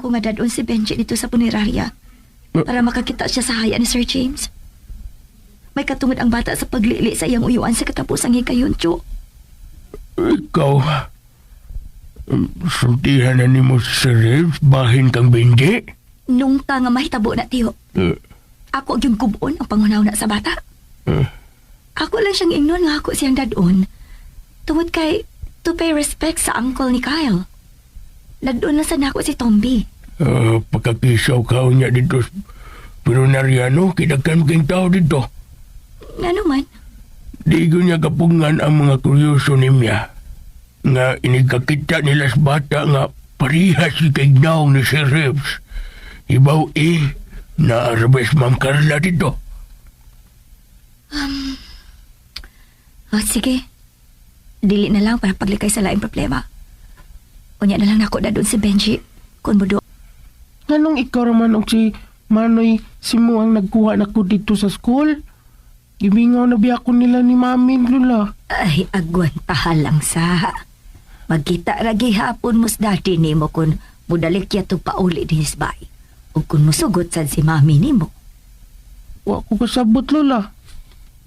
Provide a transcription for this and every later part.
ko nga dadon si Benji dito sa punerarya para makakita siya sa haya ni Sir James. May katungod ang bata sa paglili sa iyang uyuan sa katapusang hikayon, Cho. Ikaw, sultihan na ni mo sa Reeves, bahin kang Benji? Nung ka nga mahitabo na, tiyo. Ako yung kubon ang pangunaw na sa bata. Ako lang siyang ingnon nga ako siyang dadon. Tungod kay to pay respect sa uncle ni Kyle. Nagdoon na sa nako si Tomby. Pagkakisaw ka niya dito, pero nariano, kidagkan kang tao dito. Ano man? Di ko niya kapungan ang mga kuryoso niya. Nga inigkakita nila sa bata nga parihas si kaignaong ni Sir Reeves. Ibaw naarabes Ma'am Carla dito. Sige. Dili na lang para paglikay sa laing problema. Unya na lang nako dadon si Benji. Kung budo. Nganong ikaw raman og si Manoy si mo ang nagkuha nako dito sa school? Gibingaw na biya ko nila ni Mami Lula. Ay, agwanta lang sa. Magkita ragi hapon mos dati ni mo kung budalik yato pauli din isbay. O kung musugot sad si Mami ni mo. Wa ko kasabot, Lola.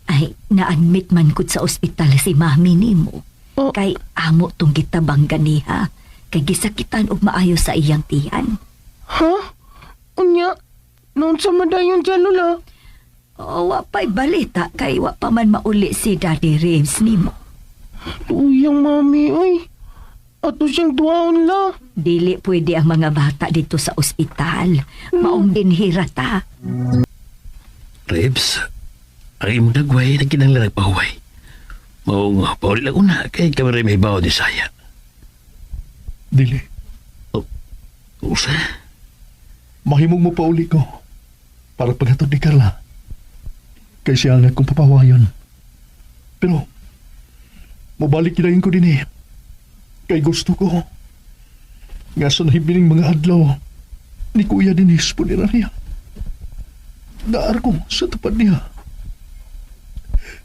Ay, na-admit man kud sa ospital si Mami ni mo. Oh. Kay amo tong gitabang ganiha. Kay gisakitan og maayo sa iyang tiyan. Ha? Unya, noon sa madayon dyan, Lola. O, wa pa'y balita kay wa pa man mauli si Daddy Reeves ni mo. Uyang Mami, oy. Ato siyang duwaon la. Dili pwede ang mga bata dito sa ospital. Maong dinhirata. Reeves, ang imong dagway na kinanglan nagpahuway. Maong pauli lang una kay kamaray may bawa di saya. Dili, Usa? mahimong mo pa uli ko para paghatod ni Carla. Kay siya nga kong papawayon. Pero, mabalik kinain ko din eh. Kay gusto ko. Nga sa nahibining mga adlaw ni Kuya Dennis Punerarya. Naar ko sa tapat niya.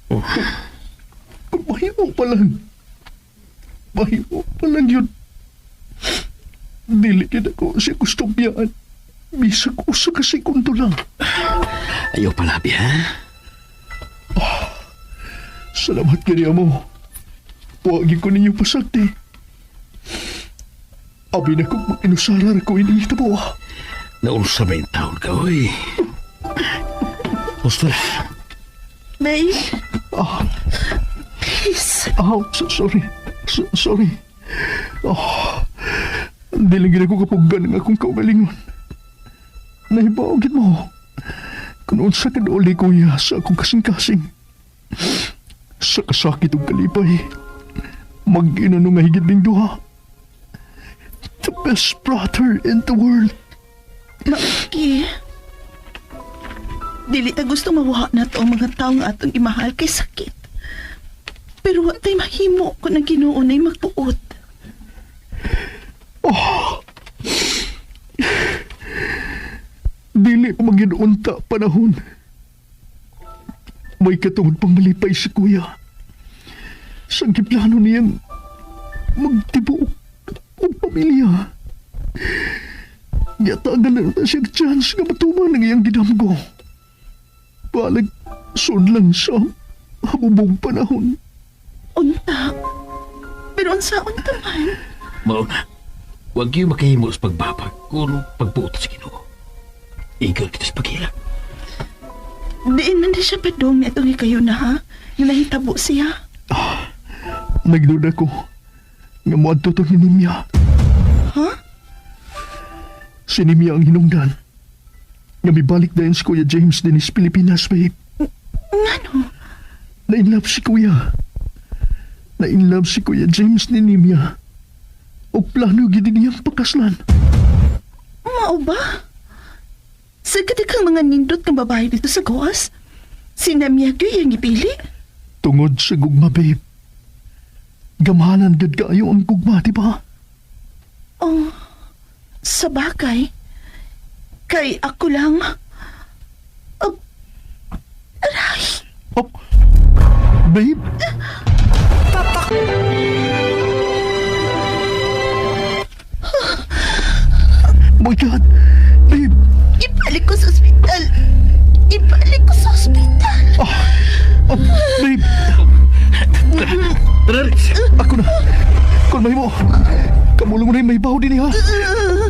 Kung mahimo pa lang. Mahimo pa lang yun. Dili din ako siya gusto biyaan. Bisa ko sa kasikundo lang. Ayaw palabi, ha? Salamat kaniya mo. Huwagin ko ninyo pasagti. Abi na kong mag-inusarar ko inihita mo. Naunsa ba yung taon ka, oy? Musta? Babe, Ah, please. sorry. Sorry. Dilingin ako kapugan ng akong kaugalingon. Nahibaugin mo. Kung unsa ka doon kuya sa akong kasing-kasing. Sa kasakit og kalipay, mag-inano nga higit ning duha. The best brother in the world. Maki. Dili ta gusto mabuha na to ang mga taong atong imahal kay sakit. Pero wa tay mahimo kung ang Ginoo nay magpuot. Dili pa maginuunta panahon. May katungod pang malipay si kuya. Sa giplano niyang magtibuok o pamilya. Yatagal na naman siyang chance nga matuman ng iyang ginamgo. Palag sun lang sa habubong panahon. Unta. Pero unsaon ta man? Mauna, huwag yung makahimo sa pagbabag kung pagbuot sa Ginoo. Igal kita sa paghilak. Diin man di siya padong na itong ikayo na ha? Nga nahitabo siya. Nagduda ko nga moadto tong Nimya. Ha? Si Nimya ang hinungdan. Nga mibalik dayon si Kuya James din sa Pilipinas, babe. Ngano? Na-inlove si Kuya. Na-inlove si Kuya James ni Nimya. O plano gini niyang pakaslan. Mao ba? Sa kadikang mga nindot ng babae dito sa gawas, si Namiyagyo yung ipili? Tungod sa gugma, babe. Gamahalan gad kaayo ang gugma, di ba? Oh, sa bagay. Kay ako lang. Aray! Oh, babe? my God! Babe! Ibalik ko sa ospital. Ibalik ko sa ospital. Oh, babe! Tara, Ako na! Kung may mo, kamulong mo na yung may baho din ha!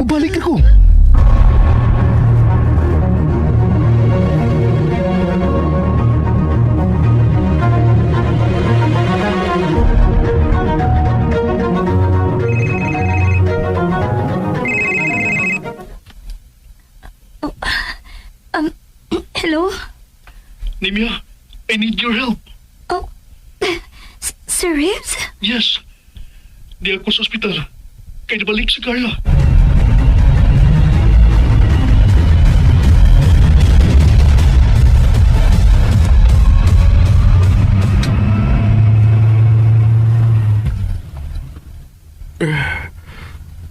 Mabalik ako! Hello? Nimya, I need your help. Oh, Sir Reeves? Yes. Di ako sa ospital. Kaya nabalik si Carla.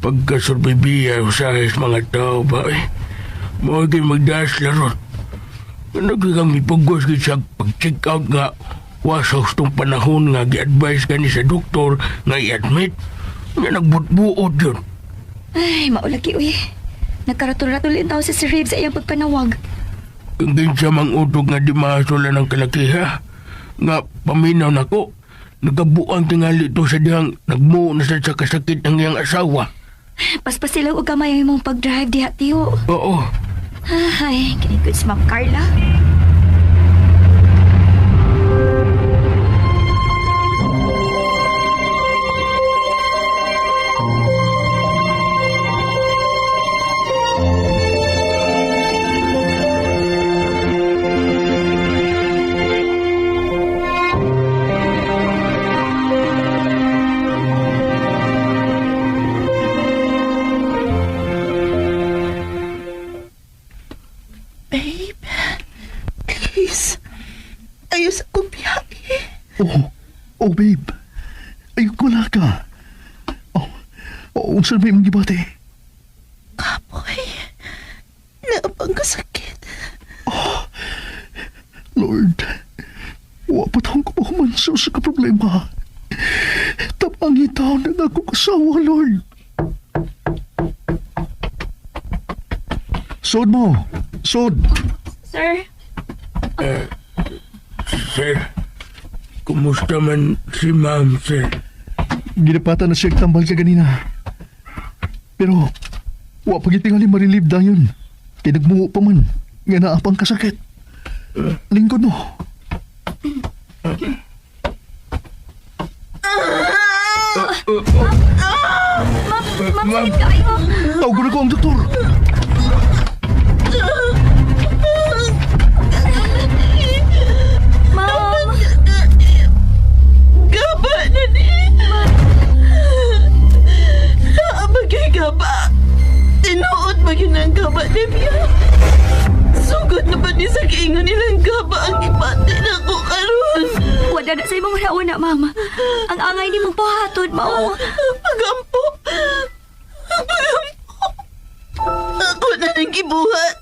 Pagkasurbibiya sa mga tao ba mo kay magdaas larot. Nagkakang ipugos gid sa pag-check out nga wa sa hustong panahon nga gi-advise kani sa doktor nga i-admit nga nagbutbuot yun. Ay, maulagi uy. Nagkaratul-ratul yung tao si Sir Reeves sa iyang pagpanawag. Kung sa mang utog nga di mahasula ng kalakiha nga paminaw nako nagabuang tingali to sa dihang nagmuo na sa kasakit ng iyang asawa. Paspas sila o kamay ang mong pag-drive diha, tiyo. Oo. Ay, kinikod si Ma'am Carla. Babe, please. Ayos ako biyahe. Oh, babe. Ayok wala ka. Unsan may mong gibate? Kapoy, naapang kasakit. Lord, wapat akong kumahumanso sa kaproblema. Tapangi tao na ako kasawa, Lord. Sod mo. Sod. Sir? Sir, kumusta man si ma'am, sir? Ginapata na siya tambal ka ganina. Pero, wa pagitingali marilib dayon. Kaya nagmuo pa man. Nga naapang kasakit. Lingkod mo. Ma'am, sakit kayo. Tawagan ako ang doktor. Ma'am. Gaba na ni. Naabagay gaba. Tinuod ba yun ang gaba ni Bia? Sugod na ba ni sa kiingon nilang gaba ang ipati na ko karon? Wala na sa imong nauna, ma'am. Ang angay ni mong pahatod, mao. Pagampo. Pagampo. Ako na nang gibuhat.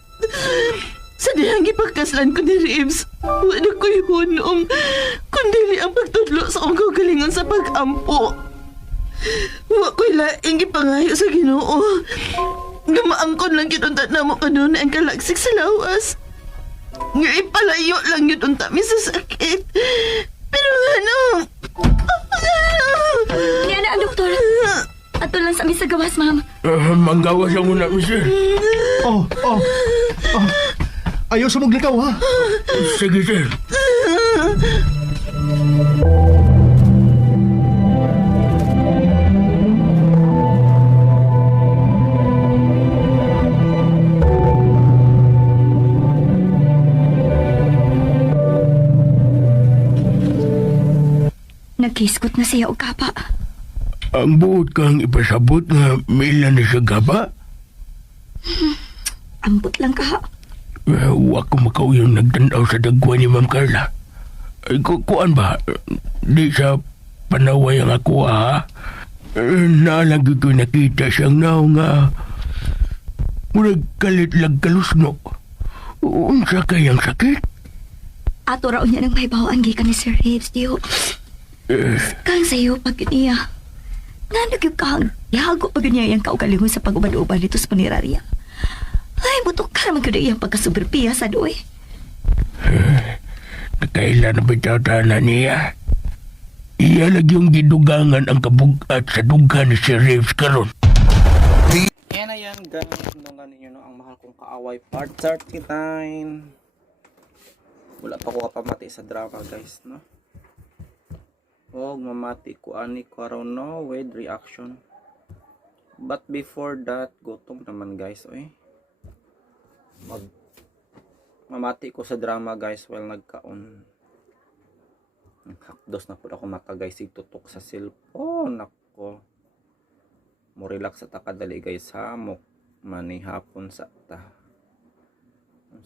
Sa dihang ipagkaslan ko ni Reeves, wala ko'y hunong, kundili ang pagtudlo sa akong kagalingon sa pag-ampo. Wa ko'y laing ipangayo sa Ginoo. Gamaangkon lang kinunta na mo kanuna ang kalagsik sa lawas. Nga ipalayo lang yun unta mi sa sakit. Pero ano? Yan na ang doktor. Ato lang sa amin sa gawas, ma'am. Manggawas ang muna, mister. Oh. Ayaw sa maglikaw, ha? Sige, sir. Nagkiskot na siya o kapa. Ang buot kang ipasabot nga mila na siya gaba. Ambot lang ka. Wa ko makauyang nagtanaw sa dagwa ni Ma'am Carla. Ay, kuan ba? Di sa panaway ang ako, ha? Naalagi ko nakita siyang naw nga murag kalit lang kalusno. Unsa kayang sakit? Ato raon niya ng may bawaan gikan ni Sir Reeves, tiyo. Kang sa'yo pag niya. Nanagyo kang yago pag niya yung kaugalingon sa pag-uban-uban dito sa panirarya. Ay, buto ka naman kuda iyang pagkasuberpiya sa doy. Nakailan na bitata niya. Iya lagi yung gidugangan ang kabugat sa duga ni si Reeves karon. Yan na yan, guys. Nungan ninyo no, ang mahal kong kaaway part 39. Wala pa ko kapamati sa drama, guys, no? Huwag mamati ko ani ko aron no with reaction. But before that, gutom naman, guys, oy. Mamati ko sa drama, guys, while nagkaon. Hakdos na po ako mata, guys, itutok sa cellphone. Nako. Mo relax sa takadali, guys, hamok manihapon sa ta.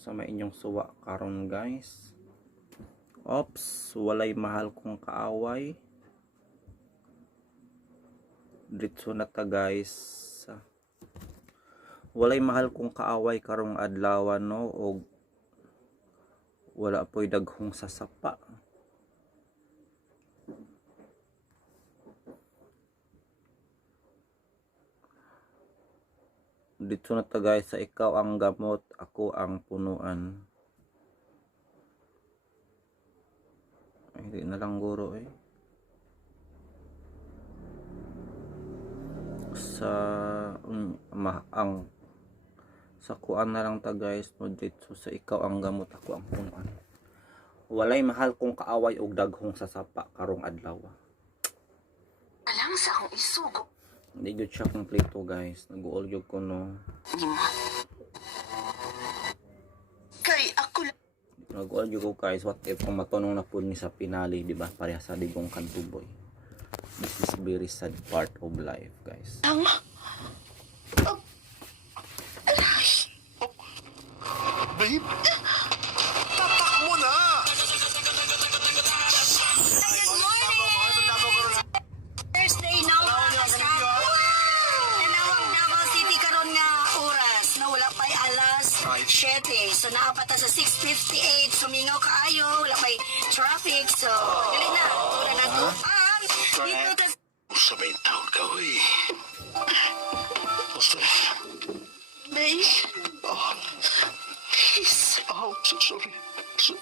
Sa may inyong suwa karon, guys. Ops, walay mahal kong kaaway. Dito na ta, guys. Walay mahal kong kaaway karong adlaw, no, og wala po'y daghong sasapa. Dito na ta, guys, sa ikaw ang gamot, ako ang punuan. Ay, hindi na lang guro eh. Sa kuan na lang ta, guys, no, dito sa ikaw ang gamot, ako ang punuan. Walay mahal kong kaaway og daghong sasapa karong adlaw. Alang sa akong isugo. Hindi good siya kompleto, guys. Nag-uolyo ko, no. Kay ako lang. Nag-uolyo ko, guys. What if kung matunong na po ni sa pinali, di ba? Pareha sa digong kantuboy. This is very sad part of life, guys. Babe? Tapak mo na! Thursday now Kanawang Davao City karon nga oras na wala pa'y alas 7. So naapata sa 6:58. Sumingaw kaayo, wala pa'y traffic. So dili na, tura na to. Dito ta Sa may taon ka, uy. Basta. Babe. Please. Sorry.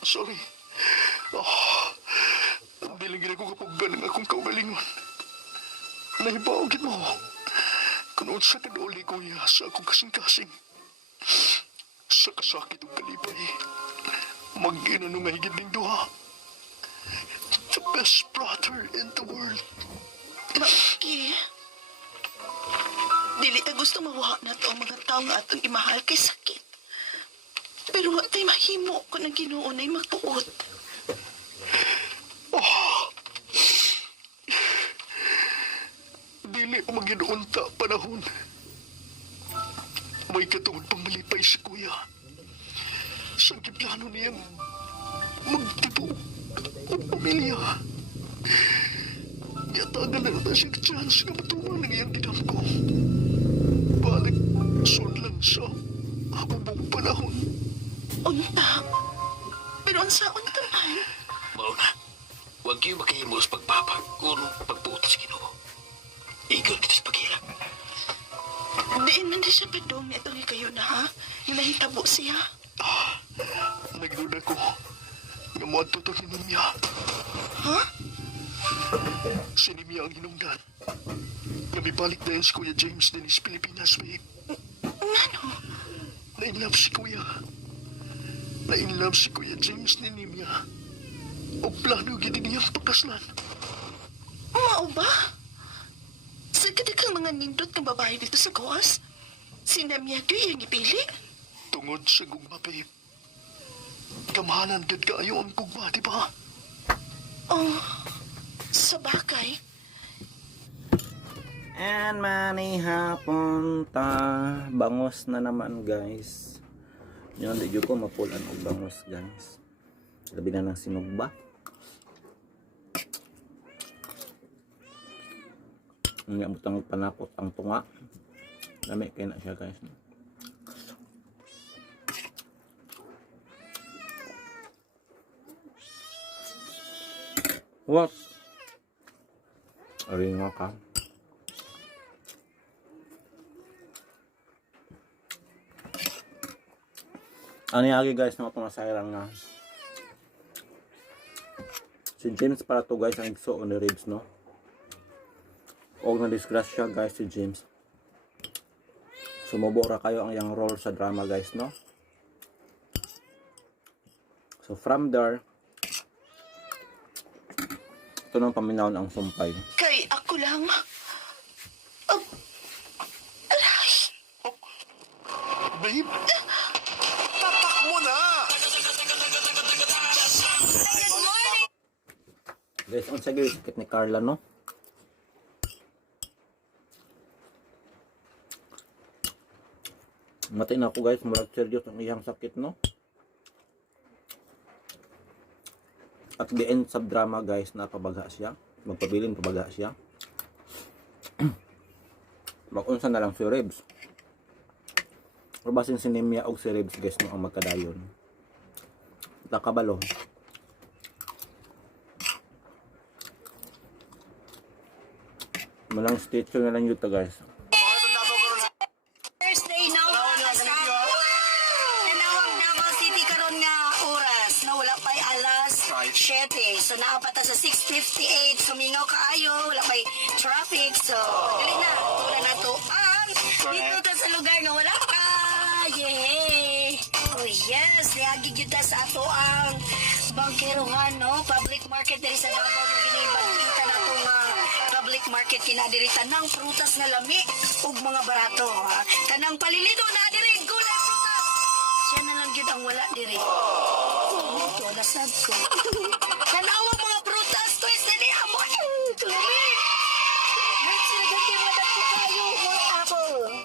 Sorry. Bilang ko kapag ganang akong kaugalingon. Nahibaugin mo. Kung sa kaduli kong ihasa akong kasing-kasing. Sa kasakit ng kalipay. Mag-ina nung mahigit ning duha. The best brother in the world. Maki. Dili ta gusto mawaha na to ang mga tao nga atong imahal kay sakit. Pero wa tay mahimo kung ang Ginoo nay magtuot. Dili o maginoon ta panahon. May katungod pang malipay si kuya. Sang kiplano niyang magtibo o pamilya. Yatagan na naman siyang chance nga matungan ng iyang dinamko. Balik, sunlan sa habang panahon. Unta. Pero ang saon taman. Mauna, huwag kayo makahimo sa pagpapag kung pagputo sa Ginoo. Igol kita sa paghirap. Diin man di siya padong ito ni kayo na ha. Yung nahitabo siya. Nagduda ko nga muadto to ni Nimya. Ha? Si Nimya ang hinungdan. Nga mibalik na yan si Kuya James din sa Pilipinas, babe. Ano? Na-inlove si Kuya. Na-inlove si Kuya James ni Nimya. O plano gini niyang pagkaslan. Mao ba? Sa kadakang mga nindot ng babae dito sa gawas, si Namyagoy ang ipili? Tungod sa gugma, babe. Kamahalan gad kaayo ang gugma, di ba? Oh, sa bagay. And manihapon ta. Bangos na naman, guys. Yun, di ko mapulan og bangos, guys. Labi na ng sinugba. Nga butang panakot ang tunga. Lami kaya na siya, guys. What? Ringo ka. Ano yagi guys na pumasayran nga. Si James para to guys ang igsoon ni Ribs, no? O na disgrasya guys si James. Sumubo ra kayo ang yang role sa drama guys, no? So from there, ito nang paminahon ang sumpay. Kay ako lang. Babe, Guys, ang sige sakit ni Carla, no? Matay na ako guys, murag serious ang iyang sakit, no? At the end sa drama guys, napabaga siya. Magpabilin, pabaga siya. Mag-unsa na lang si Rebs. Pero basin si Nemia o si Rebs guys no ang magkadayon. Takabalo. Malang statue na lang yun to guys. Thursday na wala sa Tanawag Davao City karon nga oras na wala pa'y alas 7. So naapata sa 6:58. Sumingaw kaayo, wala pa'y traffic. So dali na, tura na to. Dito ta sa lugar nga wala ka. Yay! Oh yes, niagi gyud ta sa ato ang bangkerohan, no? Public market diri sa Davao nga ginibangkita na to nga public market kinadirita ng prutas nga lami ug mga barato. Kanang palilido na diri gulay prutas. Siya na lang gyud ang wala diri. Ito nasab ko. Kanawa mga prutas twist na ni amo. Lami. Sila gati madak ko kayo mga apple.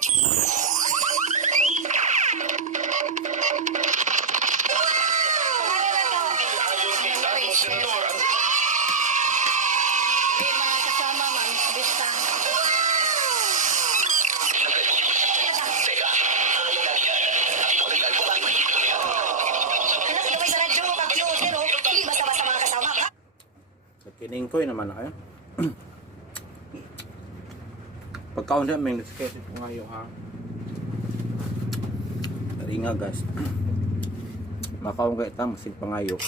Mga kasama man, bista. Ano sila may sa radyo, kakyo, pero hindi basta-basta mga kasama ka. Sa kiningkoy naman na kayo. Pagkaon na may sketch ko ngayon ha. Dari nga guys. Makaon ka ita, masig pangayo.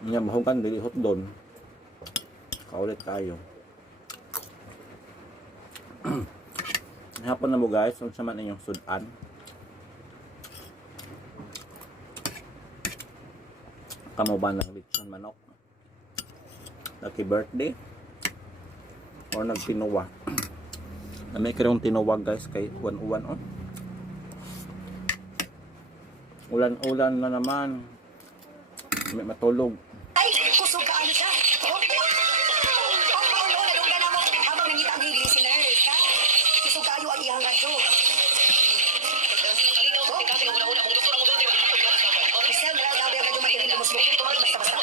Nga mahugan dili hot doon. Kaulit tayo. Hapon na mo guys, kung sa man inyong sudan. Kamo ba ng lechon manok? Lucky birthday? Or nagtinuwa? Na may karong tinuwag guys kay uwan-uwan oh. Ulan-ulan na naman. May matulog. Ay, kusog ka ano siya? Oh, paulo, nadungga na mo. Habang nangita ang listeners, ha? Kusog ka ang iyang radyo. Isang grabe ang radyo makinig mo sa basta-basta.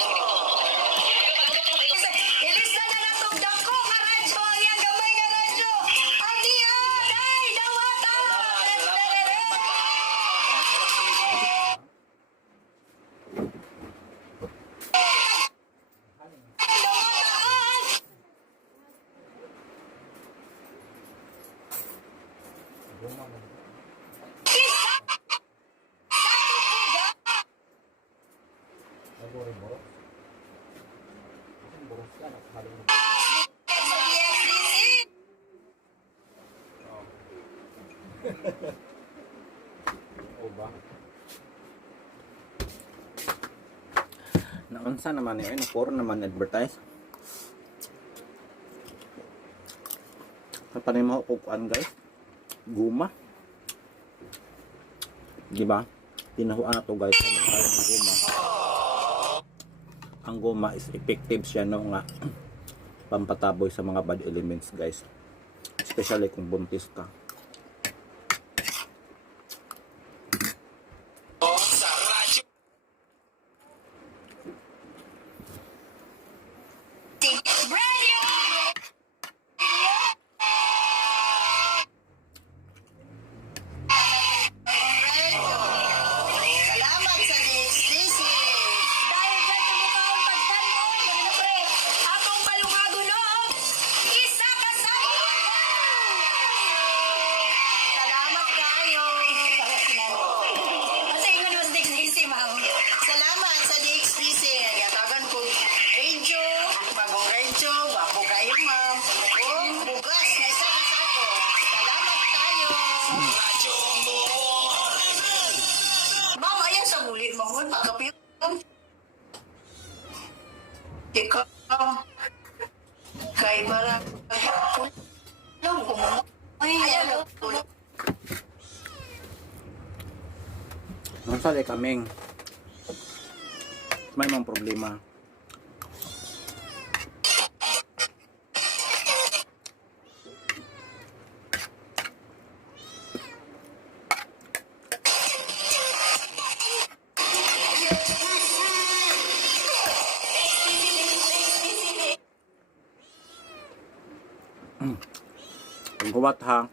Ilista na natong dako nga radyo, ang iyang gamay nga radyo. Ang diyan, ay, dawata! Naunsa naman yun, puro naman advertise. Sa panay mo kukuan guys, guma. Diba? Tinahuan na to guys sa mga guma. Ang guma is effective siya no nga pampataboy sa mga bad elements guys. Especially kung buntis ka. Salamat sa Disney. Dahil dyan sa mukhaon pagtanong, mga pre, atong palungago no, isa ka sa di ka. Kay para lang mo. Ay, ayaw. Nasali kaming. May mga problema. Ang guwat ha.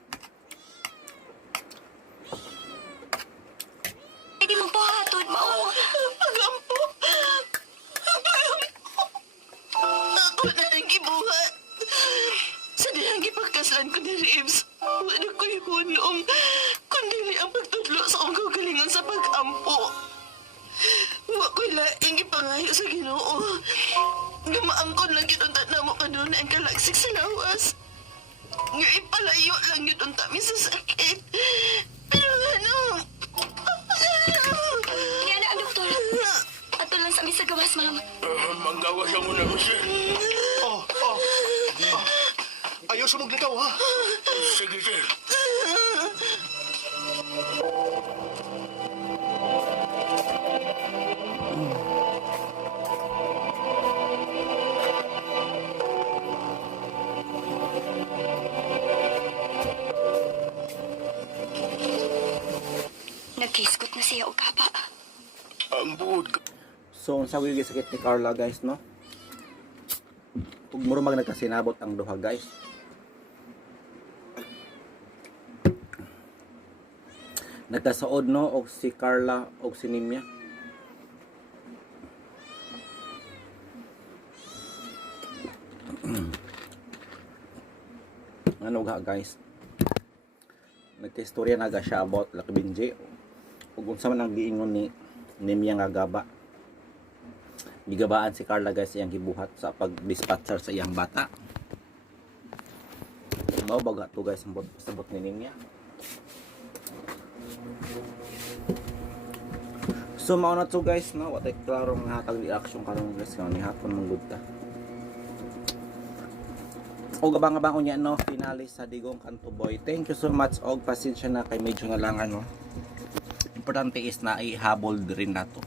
Hindi mo pahatod mo. Pagampo. Ako na ang gibuhat. Sa dihang ipagkaslan ko ni Reeves, wala ko'y hunong, kundi ang pagtudlo sa akong kagalingan sa pag-ampo. Wa ko'y laing ipangayo sa Ginoo. Gamaangkon lang yun ang tanamo kanuna ang kalagsik sa lawas. Nga ipalayo lang yun ang tamis sa sakit. Pero ano? Yan na ang doktor. Ato lang sa amin sa gawas, ma'am. Manggawas ang una ko siya. Ayaw sa maglikaw, ha? Sige, sir. Nagkiskot na siya o kapa. Ang buod ka. So, ang sawi yung sakit ni Carla, guys, no? Huwag mo rin nagkasinabot ang duha, guys. Nagkasaod, no? O si Carla o si Nimya. Ano ga, guys? Nagka-istorya na ga siya about Lakbinji. Ug unsa man ang giingon ni Nimya nga gaba. Gigabaan si Carla, guys, iyang gibuhat sa pag-dispatcher sa iyang bata. Mao baga to, guys, ang sabot ni Nimya. So mao na to, guys, no? Watay klarong hatag reaction karon, guys, nga ni hapon manggud ta. O gabang-abang unya, no, finale sa Digong Kanto Boy. Thank you so much, og pasensya na kay medyo na lang ano. Importante is na ihabol rin na to.